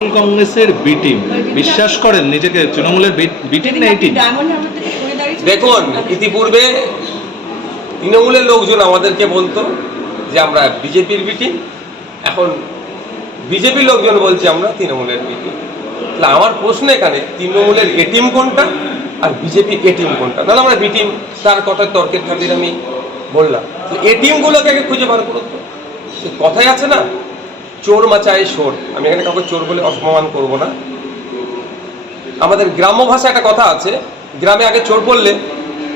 কংগ্রেসের B team বিশ্বাস করেন নিজেকে তৃণমূলের বি টিম না এই টিম দেখুন ইতিপূর্বে তৃণমূলের লোকজন আমাদেরকে বলতো যে আমরা বিজেপির মিটিং এখন বিজেপির লোকজন বলছে আমরা তৃণমূলের মিটিং তাহলে আমার প্রশ্ন এখানে তৃণমূলের এটিম কোনটা আর বিজেপির এটিম কোনটা? নাহলে আমরা বিটিম তার কথা তর্কের খাতির আমি বললাম। তো এটিমগুলোকে আগে খুঁজে বার করতো তো। কথাই আছে না? চোর মাচায় সোর আমি এখানে কাউকে চোর বলে অসম্মান করব না। আমাদের গ্রাম্য ভাষা একটা কথা আছে, গ্রামে আগে চোর পড়লে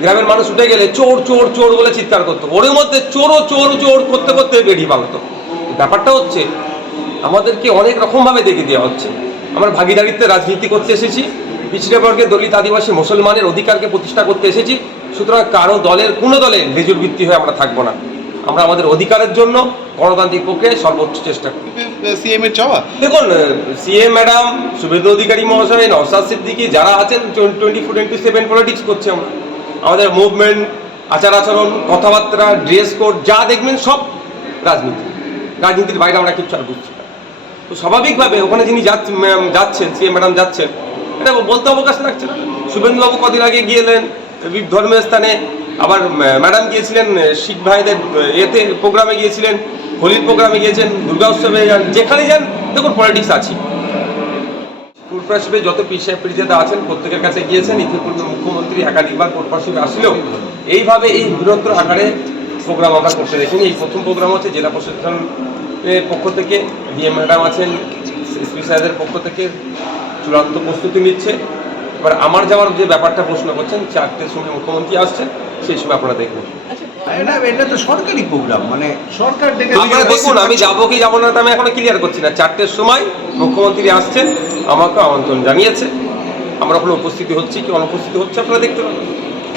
গ্রামের মানুষ উঠে গেলে চোর চোর চোর বলে চিৎকার করতো। ওর মধ্যে চোরও চোর চোর করতে করতে বেরিয়ে পালতো। ব্যাপারটা হচ্ছে, আমাদেরকে অনেক রকমভাবে দেখে দেওয়া হচ্ছে। আমরা ভাগিদারিত্বে রাজনীতি করতে এসেছি পিছিয়ে দলিত আদিবাসী মুসলমানের অধিকারকে প্রতিষ্ঠা করতে এসেছি। সুতরাং কারও দলের, কোনো দলে লেজুর ভিত্তি হয়ে আমরা থাকব না। আমরা আমাদের অধিকারের জন্য গণতান্ত্রিক পক্ষে সর্বোচ্চ চেষ্টা করি। সিএম এর চাওয়া? দেখুন সিএম ম্যাডাম শুভেন্দু অধিকারী মহাশয় নওসাদ সিদ্দিকি যারা আছেন twenty four twenty seven politics করছে আমরা। আমাদের মুভমেন্ট আচার আচরণ কথাবার্তা ড্রেস কোড যা দেখবেন সব রাজনীতি। রাজনীতির বাইরে আমরা কিছু আর বুঝছি না। তো স্বাভাবিকভাবে ওখানে যিনি যাচ্ছেন সিএম ম্যাডাম যাচ্ছেন এটা বলতে অবকাশ রাখছে না। শুভেন্দুবাবু কদিন আগে গিয়েলেন ধর্মীয় স্থানে আবার ম্যাডাম গিয়েছিলেন শিখ ভাইদের এতে প্রোগ্রামে গিয়েছিলেন, হোলির প্রোগ্রামে গিয়েছেন, দুর্গা উৎসবে যান যেখানে যান, দেখুন পলিটিক্স আছে ফুলপ্রাসবে যত পিসায় পরিচিতা আছেন, প্রত্যেকের কাছে গিয়েছেন, ইতিপূর্বে মুখ্যমন্ত্রী একাধিকবার ফুলপ্রাসবে আসলেও, এইভাবে এই বৃহত্তর আকারে প্রোগ্রাম আমরা করতে দেখিনি। এই প্রথম প্রোগ্রাম হচ্ছে জেলা প্রশাসনের পক্ষ থেকে ডিএম ম্যাডাম আছেন এসপি সাহেবের পক্ষ থেকে, চূড়ান্ত প্রস্তুতি নিচ্ছে। এবার আমার যাওয়ার যে ব্যাপারটা প্রশ্ন করছেন, চারটের সময় মুখ্যমন্ত্রী আসছেন। সেই সময় আপনারা দেখবেন এটা এটা তো সরকারি প্রোগ্রাম মানে সরকার দেখুন আমি যাব কি যাব না তা আমি এখনও ক্লিয়ার করছি না। চারটের সময় মুখ্যমন্ত্রী আসছেন আমাকে আমন্ত্রণ জানিয়েছে। আমরা ওখানে উপস্থিতি হচ্ছি কি অনুপস্থিতি হচ্ছে আপনারা দেখতে পাবেন।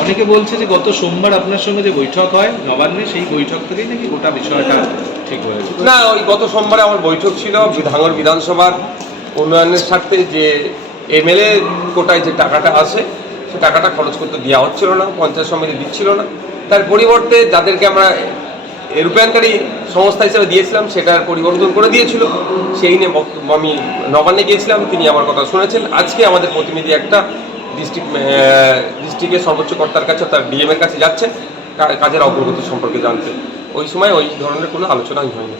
অনেকে বলছে যে গত সোমবার আপনার সঙ্গে যে বৈঠক হয় নবান্নে সেই বৈঠক থেকেই নাকি গোটা বিষয়টা ঠিক হয়েছে না ওই গত সোমবারে আমার বৈঠক ছিল ভাঙর বিধানসভার উন্নয়নের স্বার্থে যে এমএলএ কোটায় যে টাকাটা আসে টাকাটা খরচ করতে দেওয়া হচ্ছিল না, পঞ্চায়েত সমিতি দিচ্ছিল না। তার পরিবর্তে যাদেরকে আমরা রূপায়ণকারী সংস্থা হিসেবে দিয়েছিলাম, সেটার পরিবর্তন করে দিয়েছিল। সেই নিয়ে আমি নবান্নে গিয়েছিলাম, তিনি আমার কথা শুনেছেন। আজকে আমাদের প্রতিনিধি একটা ডিস্ট্রিক্ট ডিস্ট্রিক্টের সর্বোচ্চ কর্তার কাছে, তার ডিএম এর কাছে যাচ্ছেন কাজের অগ্রগতি সম্পর্কে জানতে। ওই সময় ওই ধরনের কোনো আলোচনাই হয়নি।